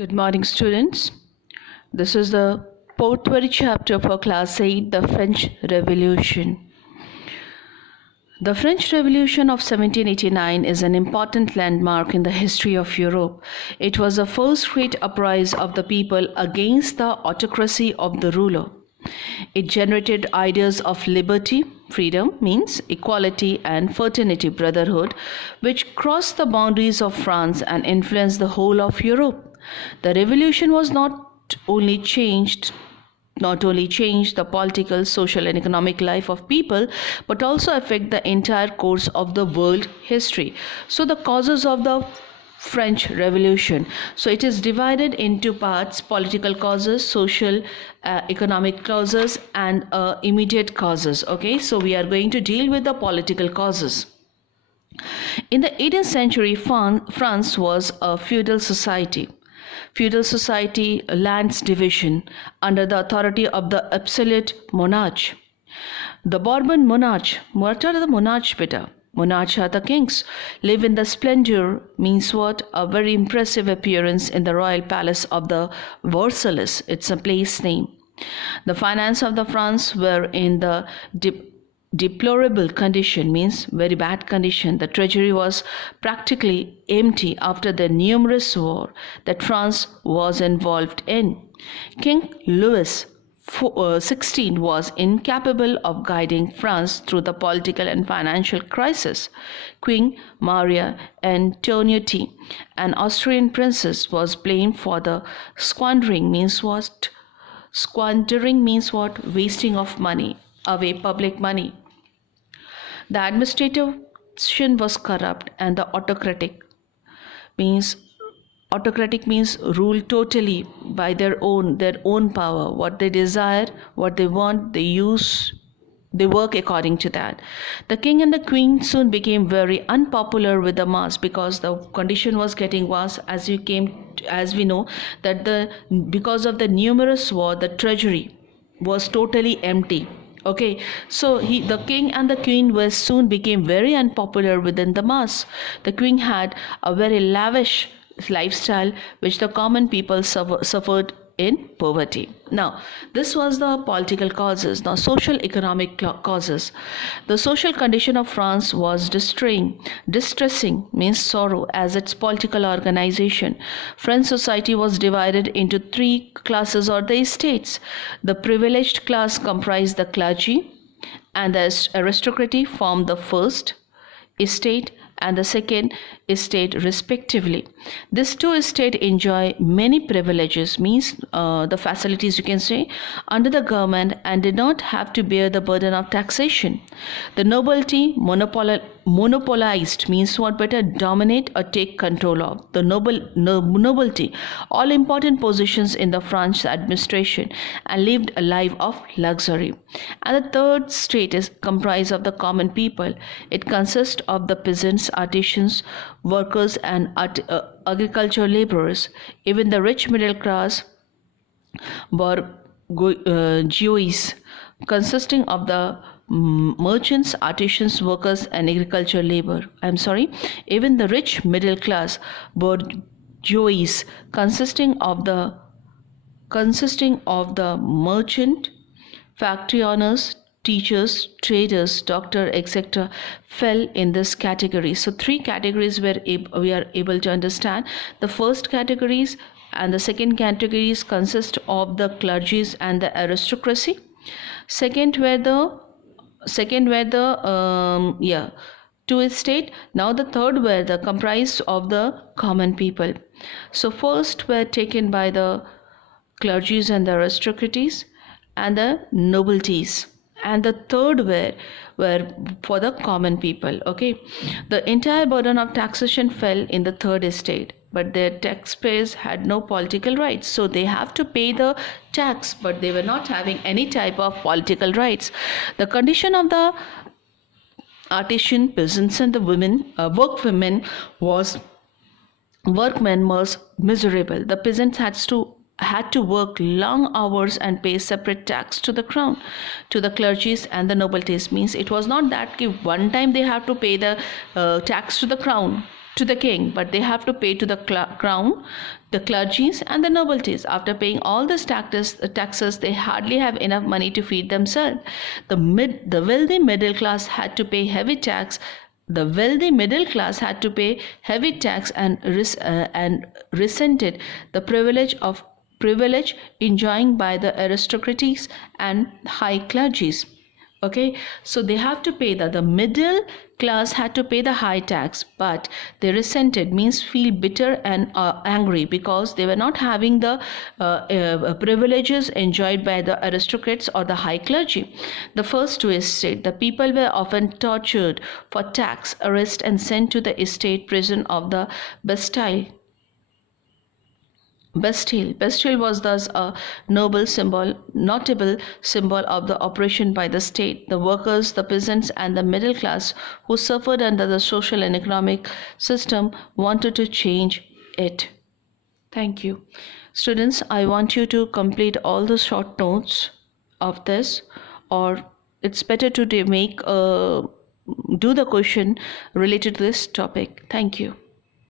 Good morning, students. This is the fourth chapter for class 8, the French Revolution. The French Revolution of 1789 is an important landmark in the history of Europe. It was the first great uprising of the people against the autocracy of the ruler. It generated ideas of liberty, freedom means equality, and fraternity, brotherhood, which crossed the boundaries of France and influenced the whole of Europe. The revolution was not only changed the political, social, and economic life of people, but also affect the entire course of the world history. So the causes of the French Revolution. So it is divided into parts: political causes, social, economic causes, and immediate causes. Okay, so we are going to deal with the political causes. In the 18th century, France was a feudal society. Feudal society, lands division under the authority of the absolute monarch. The Bourbon monarch, what are the monarchs, beta? Monarchs are the kings. Live in the splendor means what? A very impressive appearance in the royal palace of the Versailles. It's a place name. The finance of the France were in the deplorable condition, means very bad condition. The treasury was practically empty after the numerous war that France was involved in. King Louis XVI was incapable of guiding France through the political and financial crisis. Queen Maria Antoinette, an Austrian princess, was blamed for the squandering means what? Squandering means what? Wasting of money, away public money. The administration was corrupt and the autocratic means rule totally by their own power. What they desire, what they want, they work according to that. The king and the queen soon became very unpopular with the mass because the condition was getting worse. As we know that because of the numerous war, the treasury was totally empty. Okay, so the king and the queen soon became very unpopular within the mass. The queen had a very lavish lifestyle which the common people suffered in poverty. Now, this was the political causes. Now, social economic causes. The social condition of France was distressing means sorrow as its political organization. French society was divided into three classes or the estates. The privileged class comprised the clergy, and the aristocracy formed the first estate and the second estate respectively. These two estates enjoy many privileges, means the facilities you can say, under the government and did not have to bear the burden of taxation. The nobility monopolized means what? Better dominate or take control of. The nobility all important positions in the French administration and lived a life of luxury. And the third estate is comprised of the common people. It consists of the peasants, artisans, workers, and agricultural laborers. Even the rich middle class bourgeois, consisting of the merchants, artisans, workers, and agricultural labor. Even the rich middle class bourgeois, consisting of the merchant, factory owners, teachers, traders, doctor, etc., fell in this category. So three categories we are able to understand. The first categories and the second categories consist of the clergies and the aristocracy. Second were the two estate. Now the third were the comprised of the common people. So first were taken by the clergies and the aristocracies and the nobilities, and the third were for the common people. Okay, the entire burden of taxation fell in the third estate, but their taxpayers had no political rights, so they have to pay the tax, but they were not having any type of political rights. The condition of the artisan, peasants, and the workmen was miserable. The peasants had to work long hours and pay separate tax to the crown, to the clergies and the nobilities. Means it was not that one time they have to pay the tax to the crown to the king, but they have to pay to the crown, the clergies, and the nobilities. After paying all these taxes, they hardly have enough money to feed themselves. The wealthy middle class had to pay heavy tax. The wealthy middle class had to pay heavy tax and resented the privilege enjoying by the aristocracies and high clergies. Okay, so they have to pay the middle class had to pay the high tax, but they resented means feel bitter and angry because they were not having the privileges enjoyed by the aristocrats or the high clergy. The first two estate, the people were often tortured for tax, arrest, and sent to the estate prison of the Bastille. Bastille was thus a notable symbol of the oppression by the state. The workers, the peasants, and the middle class who suffered under the social and economic system wanted to change it. Thank you. Students, I want you to complete all the short notes of this, or it's better to do the question related to this topic. Thank you.